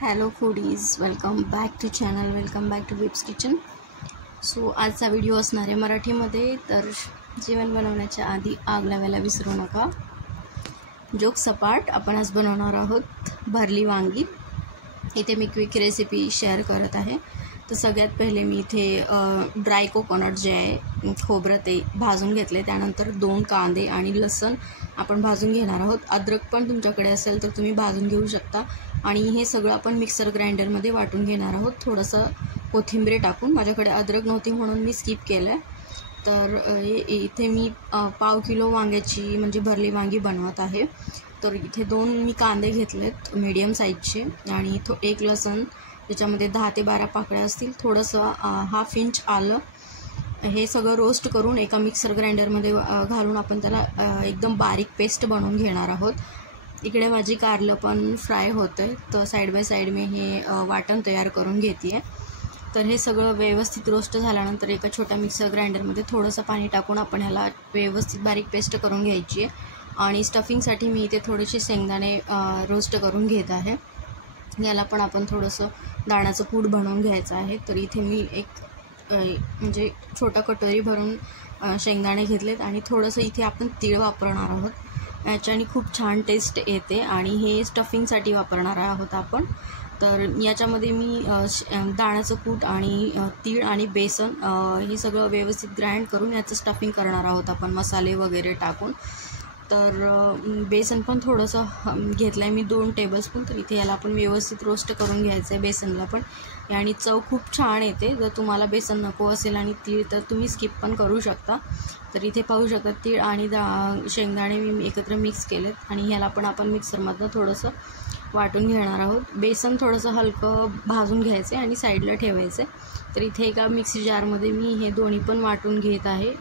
Hello foodies, welcome back to channel, welcome back to Vip's Kitchen. So आजचा video असणार आहे मराठीमध्ये. तर जेवण बनवण्याच्या आधी आग लावायला विसरू नका. जोक सपाट आपण आज बनवणार आहोत भरली वांगी. इथे मी क्विक रेसिपी शेअर करत आहे. तर सगळ्यात पहिले मी इथे ड्राय कोकोनट जे आहे खोबरं ते भाजून घेतले. त्यानंतर 2 कांदे आणि लसूण आपण भाजून घेणार आहोत. अद्रक पण तुमच्याकडे असेल तर तुम्ही भाजून घेऊ शकता. आणि हे सगळं आपण मिक्सर ग्राइंडरमध्ये वाटून घेणार आहोत, थोडंसं कोथिंबीर टाकून. माझ्याकडे अद्रक नव्हती म्हणून मी स्किप केलं आहे. तर इथे मी पाव किलो वांग्याची म्हणजे भरली वांगी बनवत आहे. तर इथे 2 मी कांदे घेतलेत मीडियम साईजचे आणि 1 लसूण, त्याच्यामध्ये 10 ते 12 पाकळ्या असतील, थोडंसं हाफ इंच आलं. हे सगळं रोस्ट करून एका मिक्सर ग्राइंडरमध्ये घालून आपण त्याला एकदम बारीक पेस्ट बनवून घेणार आहोत. इकडे माझी कारलं पण फ्राय होतं आहे, तर साईड बाय साईड मी हे वाटण तयार करून घेते आहे. तर हे सगळं व्यवस्थित रोस्ट झाल्यानंतर एका छोट्या मिक्सर ग्राइंडरमध्ये थोडंसं पाणी टाकून आपण ह्याला व्यवस्थित बारीक पेस्ट करून घ्यायची आहे. आणि स्टफिंगसाठी मी इथे थोडेसे शेंगदाणे रोस्ट करून घेत आहे. याला पण आपण थोडंसं दाण्याचं कूट बनवून घ्यायचं आहे. तर इथे मी एक म्हणजे छोटा कटोरी भरून शेंगदाणे घेतलेत आणि थोडंसं इथे आपण तीळ वापरणार आहोत. याच्याने खूप छान टेस्ट येते आणि हे स्टफिंगसाठी वापरणार आहोत आपण. तर याच्यामध्ये मी दाण्याचं कूट आणि तीळ आणि बेसन हे सगळं व्यवस्थित ग्राइंड करून याचं स्टफिंग करणार आहोत आपण मसाले वगैरे टाकून. तर बेसन पण थोडंसं घेतलं आहे मी 2 टेबलस्पून. तर इथे याला आपण व्यवस्थित रोस्ट करून घ्यायचं आहे बेसनला पण. आणि चव खूप छान येते. जर तुम्हाला बेसन नको असेल आणि तीळ तर तुम्ही स्किप पण करू शकता. तर इथे पाहू शकता तीळ आणि शेंगदाणे मी एकत्र मिक्स केलेत आणि ह्याला पण आपण मिक्सरमधनं थोडंसं वाटून घेणार आहोत. बेसन थोडंसं हलकं भाजून घ्यायचं आणि साईडला ठेवायचं. तर इथे एका मिक्सी जारमध्ये मी हे दोन्ही पण वाटून घेत आहे.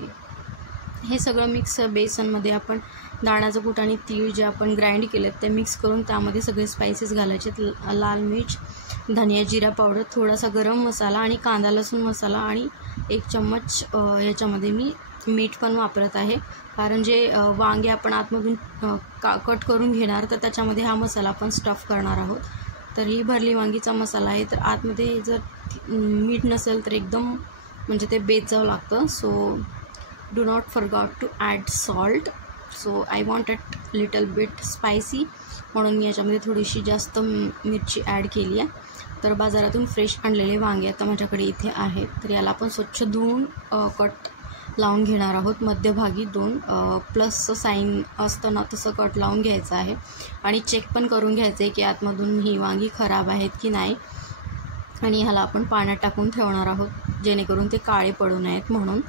हे सगळं मिक्स बेसनमध्ये आपण दाण्याचं कूट आणि तीळ जे आपण ग्राइंड केलेत ते मिक्स करून त्यामध्ये सगळे स्पायसेस घालायचे. लाल मिर्च, धनिया जिरा पावडर, थोडासा गरम मसाला आणि कांदा लसूण मसाला आणि 1 चम्मच याच्यामध्ये मी मीठ पण वापरत आहे. कारण जे वांगे आपण आतमधून कट करून घेणार तर त्याच्यामध्ये हा मसाला आपण स्टफ करणार आहोत. तर ही भरली वांगीचा मसाला आहे. तर आतमध्ये जर मीठ नसेल तर एकदम म्हणजे ते बेचव लागतं. So do not forgot to add salt. So I want it little bit spicy म्हणून मी याच्यामध्ये थोडीशी जास्त मिरची ॲड केली आहे. तर बाजारातून फ्रेश आणलेले वांगे आता माझ्याकडे इथे आहेत. तर याला आपण स्वच्छ धुवून कट लावून घेणार आहोत. मध्यभागी 2 प्लसचं साईन असतं ना तसं कट लावून घ्यायचं आहे. आणि चेक पण करून घ्यायचं आहे की आतमधून ही वांगी खराब आहेत की नाही. आणि ह्याला आपण पाण्यात टाकून ठेवणार आहोत जेणेकरून ते काळे पडू नयेत म्हणून.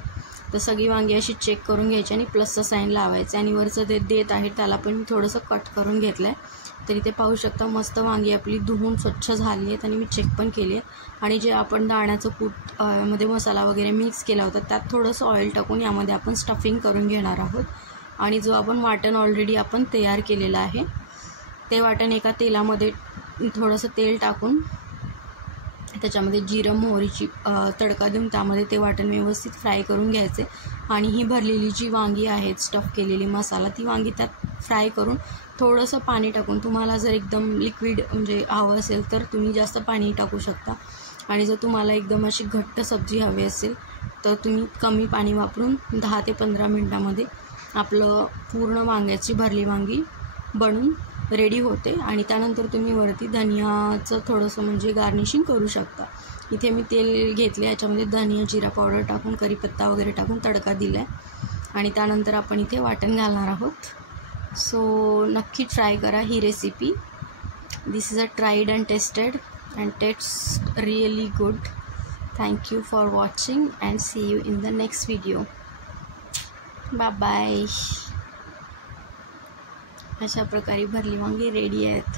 तर सगळी वांगी अशी चेक करून घ्यायची आणि प्लसचं साईन लावायचं. आणि वरचं ते देत आहे त्याला पण मी थोडंसं कट करून घेतलं आहे. तर इथे पाहू शकता मस्त वांगी आपली धुवून स्वच्छ झाली आहेत आणि मी चेक पण केली आहे. आणि जे आपण दाण्याचं कूट मध्ये मसाला वगैरे मिक्स केला होता त्यात थोडंसं ऑइल टाकून यामध्ये आपण स्टफिंग करून घेणार आहोत. आणि जो आपण वाटण ऑलरेडी आपण तयार केलेलं आहे ते वाटण एका तेलामध्ये थोडंसं तेल टाकून त्याच्यामध्ये जिरं मोहरीची तडका देऊन त्यामध्ये ते वाटण व्यवस्थित फ्राय करून घ्यायचे. आणि ही भरलेली जी वांगी आहेत स्टफ केलेली मसाला ती वांगी त्यात फ्राय करून थोडंसं पाणी टाकून, तुम्हाला जर एकदम लिक्विड म्हणजे हवं असेल तर तुम्ही जास्त पाणी टाकू शकता. आणि जर तुम्हाला एकदम अशी घट्ट सब्जी हवी असेल तर तुम्ही कमी पाणी वापरून 10 ते 15 मिनटामध्ये आपलं पूर्ण वांग्याची भरली वांगी बनून रेडी होते. आणि त्यानंतर तुम्ही वरती धनियाचं थोडंसं म्हणजे गार्निशिंग करू शकता. इथे मी तेल घेतले, याच्यामध्ये धनिया जिरा पावडर टाकून कढीपत्ता वगैरे टाकून तडका दिला आहे. आणि त्यानंतर आपण इथे वाटण घालणार आहोत. सो नक्की ट्राय करा ही recipe. This is a tried and tested and taste really good. Thank you for watching and see you in the next video. Bye bye. अशा प्रकारे भरली वांगी रेडी आहेत.